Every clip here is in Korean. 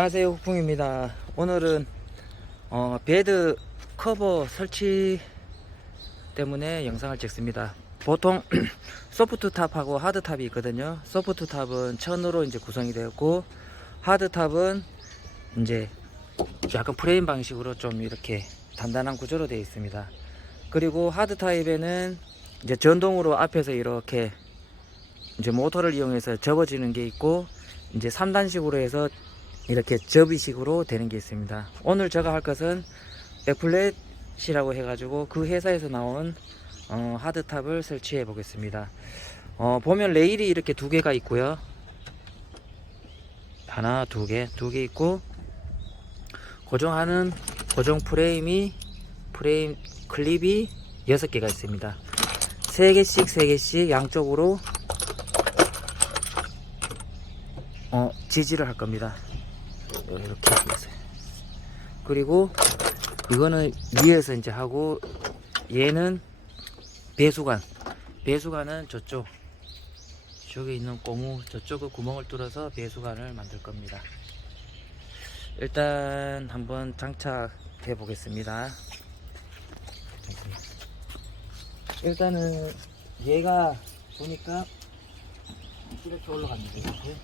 안녕하세요 후풍입니다. 오늘은 어, 베드 커버 설치 때문에 영상을 찍습니다. 보통 소프트 탑하고 하드 탑이 있거든요. 소프트 탑은 천으로 이제 구성이 되었고 하드 탑은 이제 약간 프레임 방식으로 좀 이렇게 단단한 구조로 되어 있습니다. 그리고 하드 타입에는 이제 전동으로 앞에서 이렇게 이제 모터를 이용해서 접어지는 게 있고 이제 3단식으로 해서 이렇게 접이식으로 되는 게 있습니다. 오늘 제가 할 것은 백플렛이라고 해가지고 그 회사에서 나온 어, 하드탑을 설치해 보겠습니다. 어, 보면 레일이 이렇게 두 개가 있고요. 하나, 두 개, 두개 있고 고정하는 고정 프레임이 프레임 클립이 여섯 개가 있습니다. 세 개씩 세 개씩 양쪽으로 어, 지지를 할 겁니다. 이렇게 하고 있어요. 그리고 이거는 위에서 이제 하고 얘는 배수관. 배수관은 저쪽 저기 있는 고무 저쪽에 구멍을 뚫어서 배수관을 만들 겁니다. 일단 한번 장착해 보겠습니다. 일단은 얘가 보니까 이렇게 올라갑니다. 이렇게.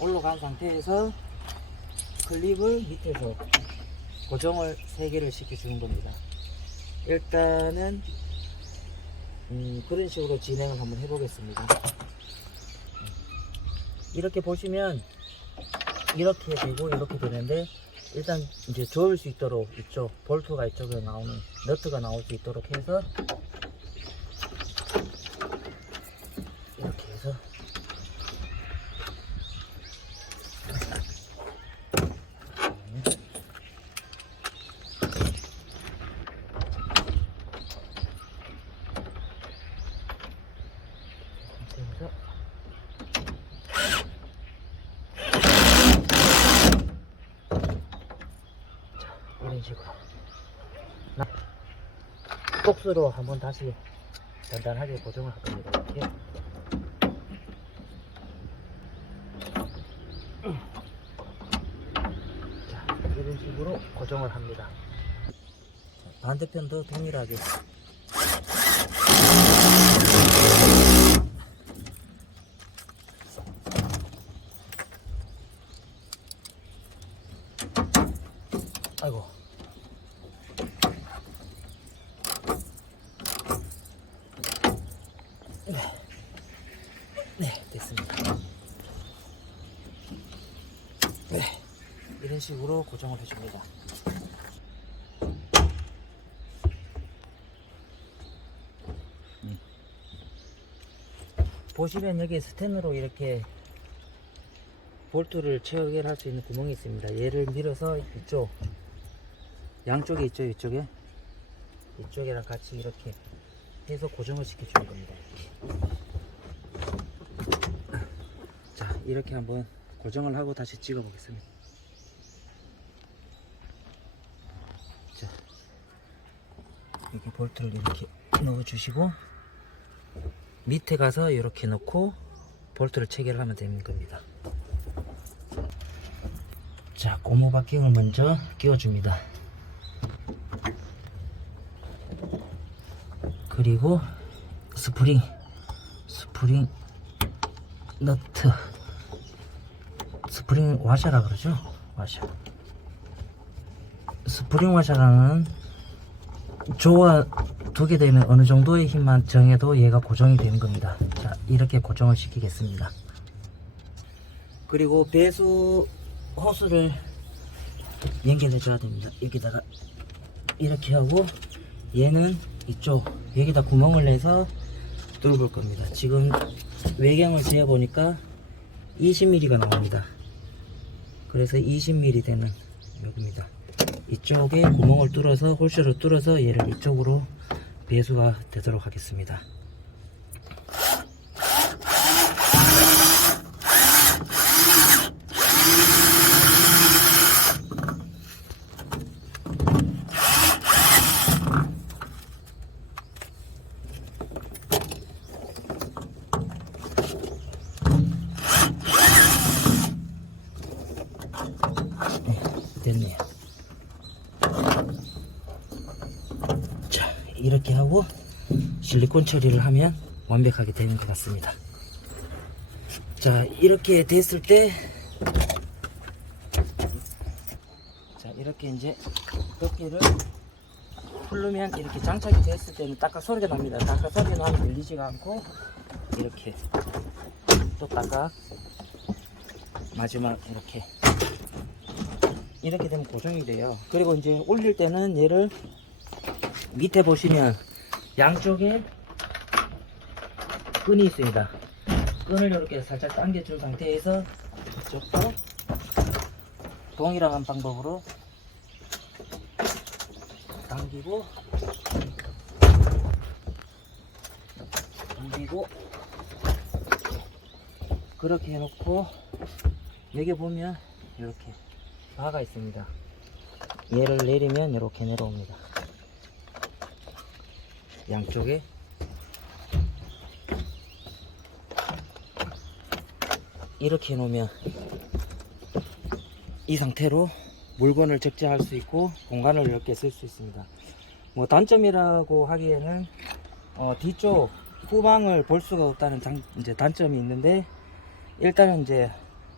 올라간 상태에서 클립을 밑에서 고정을 3개를 시켜주는 겁니다. 일단은 음, 그런 식으로 진행을 한번 해보겠습니다. 이렇게 보시면 이렇게 되고 이렇게 되는데 일단 이제 조일 수 있도록 이쪽 볼트가 이쪽에 나오는 너트가 나올 수 있도록 해서 이렇게 해서 그래서 자, 이런 식으로 나 복스로 한번 다시 단단하게 고정을 할 겁니다. 이렇게. 자, 이런 식으로 고정을 합니다. 자, 반대편도 동일하게 아이고. 네. 네, 됐습니다. 네. 이런 식으로 고정을 해줍니다. 음. 보시면 여기 스텐으로 이렇게 볼트를 체결 할 수 있는 구멍이 있습니다. 얘를 밀어서 이쪽 양쪽에 있죠 이쪽에 이쪽이랑 같이 이렇게 해서 고정을 시켜주는 겁니다 이렇게. 자 이렇게 한번 고정을 하고 다시 찍어 보겠습니다. 자 이렇게 볼트를 이렇게 넣어 주시고 밑에 가서 이렇게 넣고 볼트를 체결하면 되는 겁니다. 자 고무 바킹을 먼저 끼워 줍니다. 그리고 스프링 스프링 너트 스프링 와샤라 그러죠? 와샤. 스프링 와샤라는 조와 두게 되면 어느 정도의 힘만 정해도 얘가 고정이 되는 겁니다. 자 이렇게 고정을 시키겠습니다. 그리고 배수 호스를 연결해 줘야 됩니다. 여기다가 이렇게 하고 얘는 이쪽 여기다 구멍을 내서 뚫을 겁니다. 지금 외경을 재어 보니까 20mm가 나옵니다 그래서 20mm 되는 여기입니다. 이쪽에 구멍을 뚫어서 홀쇼를 뚫어서 얘를 이쪽으로 배수가 되도록 하겠습니다 이렇게 하고 실리콘 처리를 하면 완벽하게 되는 것 같습니다. 자, 이렇게 됐을 때, 자, 이렇게 이제 덮개를 풀르면 이렇게 장착이 됐을 때는 딱딱 소리가 납니다. 딱딱 소리가 나면 들리지가 않고, 이렇게 또 딱딱 마지막 이렇게 이렇게 되면 고정이 돼요. 그리고 이제 올릴 때는 얘를 밑에 보시면 양쪽에 끈이 있습니다. 끈을 이렇게 살짝 당겨준 상태에서 이쪽도 동일한 방법으로 당기고 당기고 그렇게 해놓고 여기 보면 이렇게 바가 있습니다. 얘를 내리면 이렇게 내려옵니다. 양쪽에 이렇게 해놓으면 이 상태로 물건을 적재할 수 있고 공간을 넓게 쓸 수 있습니다. 뭐 단점이라고 하기에는 어, 뒤쪽 후방을 볼 수가 없다는 장, 이제 단점이 있는데 일단은 이제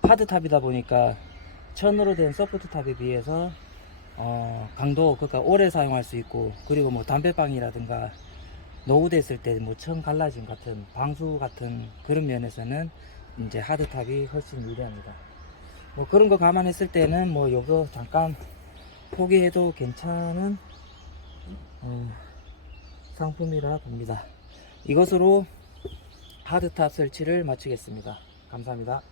하드탑이다 보니까 천으로 된 소프트탑에 비해서 어, 강도 그러니까 오래 사용할 수 있고 그리고 뭐 담배방이라든가 노후됐을 때뭐천 갈라짐 같은 방수 같은 그런 면에서는 이제 하드탑이 훨씬 유리합니다. 뭐 그런 거 감안했을 때는 뭐 요거 잠깐 포기해도 괜찮은 어, 상품이라 봅니다. 이것으로 하드탑 설치를 마치겠습니다. 감사합니다.